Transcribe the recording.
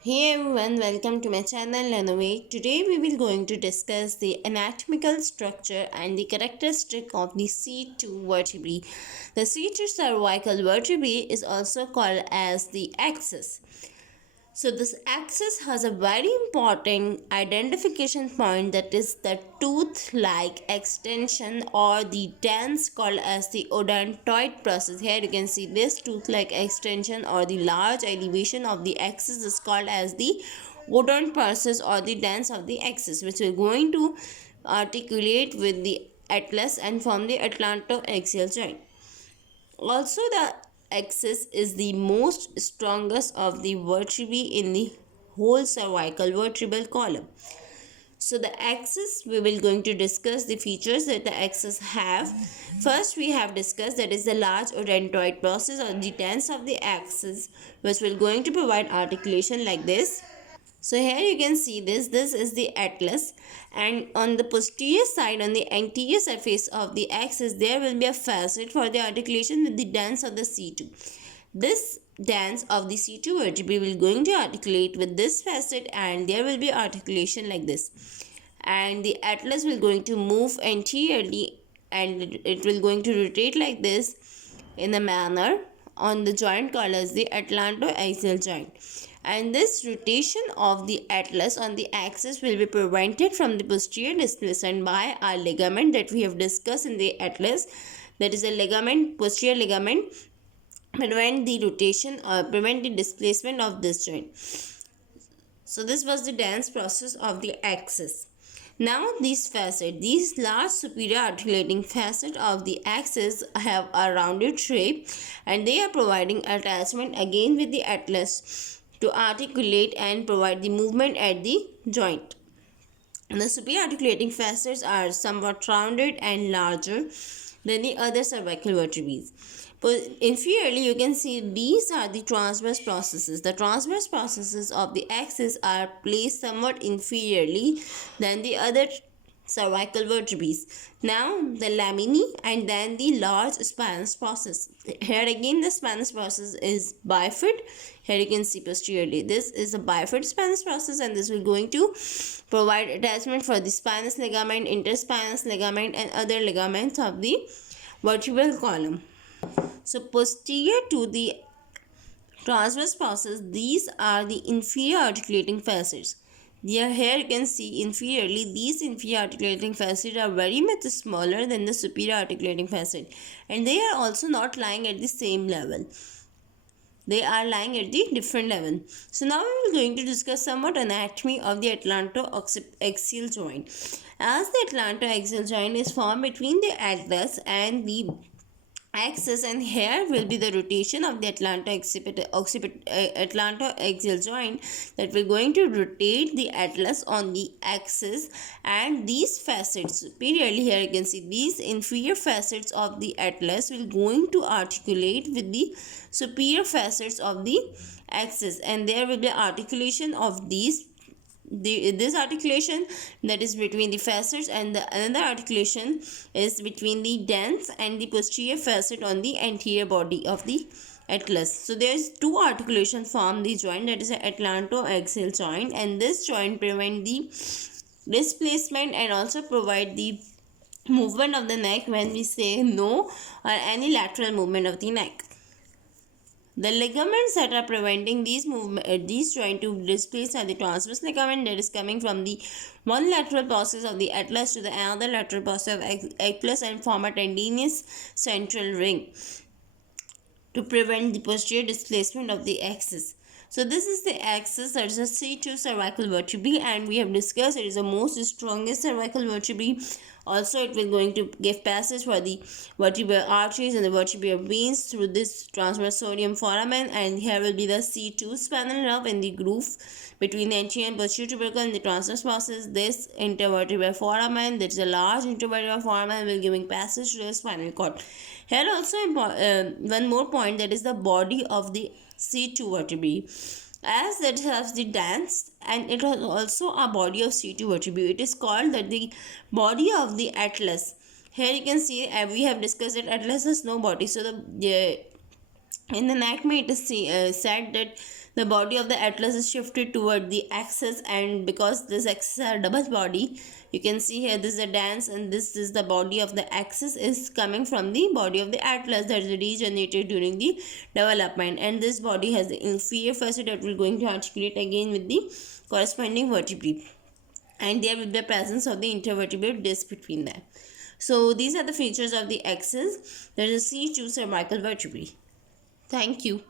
Hey everyone, welcome to my channel Learn. Today we will going to discuss the anatomical structure and the characteristic of the C2 vertebrae. The C2 cervical vertebrae is also called as the axis. So this axis has a very important identification point, that is the tooth-like extension or the dance called as the odontoid process. Here you can see this tooth-like extension or the large elevation of the axis is called as the odont process or the dance of the axis, which we're going to articulate with the atlas and form the atlantoaxial joint. Also, the axis is the most strongest of the vertebrae in the whole cervical vertebral column. So the axis, we will going to discuss the features that the axis have. First, we have discussed that is the large odontoid process or the tense of the axis, which will going to provide articulation like this. So here you can see this is the atlas, and on the posterior side, on the anterior surface of the axis, there will be a facet for the articulation with the dance of the C2. This dance of the C2 vertebrae will going to articulate with this facet, and there will be articulation like this. And the atlas will going to move anteriorly, and it will going to rotate like this in a manner on the joint called as the atlantoaxial joint. And this rotation of the atlas on the axis will be prevented from the posterior displacement by our ligament that we have discussed in the atlas. That is a ligament, posterior ligament, prevent the rotation or prevent the displacement of this joint. So this was the dance process of the axis. Now these large superior articulating facet of the axis have a rounded shape, and they are providing attachment again with the atlas to articulate and provide the movement at the joint. And the superior articulating facets are somewhat rounded and larger than the other cervical vertebrae. But inferiorly, you can see these are the transverse processes. The transverse processes of the axis are placed somewhat inferiorly than the other cervical vertebrae. Now the laminae and then the large spinous process. Here again the spinous process is bifid. Here you can see posteriorly this is a bifid spinous process, and this will going to provide attachment for the spinous ligament, interspinous ligament, and other ligaments of the vertebral column. So posterior to the transverse process, these are the inferior articulating facets. Here you can see inferiorly, these inferior articulating facets are very much smaller than the superior articulating facet, and they are also not lying at the same level. They are lying at the different level. So now we are going to discuss somewhat anatomy of the atlantoaxial joint. As the atlantoaxial joint is formed between the atlas and the axis, and here will be the rotation of the atlantoaxial joint, that we're going to rotate the atlas on the axis, and these facets superiorly, here you can see these inferior facets of the atlas will going to articulate with the superior facets of the axis, and there will be articulation of this articulation that is between the facets, and the another articulation is between the dens and the posterior facet on the anterior body of the atlas. So there's two articulations form the joint, that is the atlantoaxial joint, and this joint prevent the displacement and also provide the movement of the neck when we say no, or any lateral movement of the neck. The ligaments that are preventing these joint to displace are the transverse ligament that is coming from the one lateral process of the atlas to the another lateral process of atlas and form a tendinous central ring to prevent the posterior displacement of the axis. So this is the axis, that is a C2 cervical vertebrae, and we have discussed it is the most strongest cervical vertebrae. Also, it will going to give passage for the vertebral arteries and the vertebral veins through this transversorium foramen, and here will be the C2 spinal nerve in the groove between the anterior and posterior tubercle in the transverse process. This intervertebral foramen, that is a large intervertebral foramen, will giving passage to the spinal cord. Here also one more point, that is the body of the C2 vertebrae. As that has the dance, and it has also a body of C2 vertebrae. It is called that the body of the atlas. Here you can see we have discussed that atlas has no body. So in the neck it is said that the body of the atlas is shifted toward the axis, and because this axis are double body, you can see here this is a dance, and this is the body of the axis is coming from the body of the atlas that is regenerated during the development, and this body has the inferior facet that we're going to articulate again with the corresponding vertebrae, and there will be the presence of the intervertebral disc between them. So these are the features of the axis. There is a C2 cervical vertebrae. Thank you.